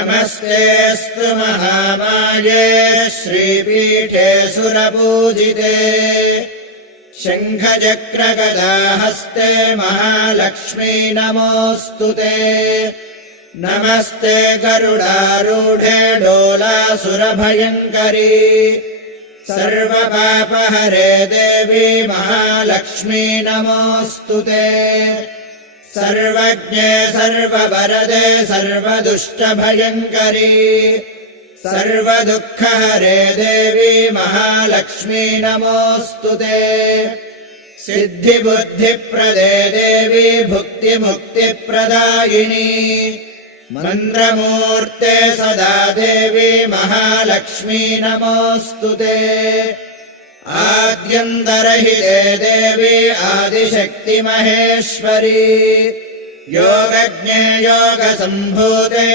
नमस्तेऽस्तु महामाये श्रीपीठे सुरपूजिते शङ्खचक्रगदाहस्ते महालक्ष्मी नमोऽस्तु ते नमस्ते गरुडारूढे डोलासुरभयङ्करी सर्वपापहरे देवी महालक्ष्मी नमोऽस्तु ते सर्वज्ञे सर्ववरदे सर्वदुष्टभयङ्करी सर्वदुःखहरे देवी महालक्ष्मी नमोऽस्तु ते सिद्धिबुद्धिप्रदे देवी भुक्तिमुक्तिप्रदायिनी मन्त्रमूर्ते सदा देवी महालक्ष्मी नमोऽस्तु ते आद्यन्तरहिते देवी आदिशक्तिमहेश्वरी योगज्ञे योगसम्भूते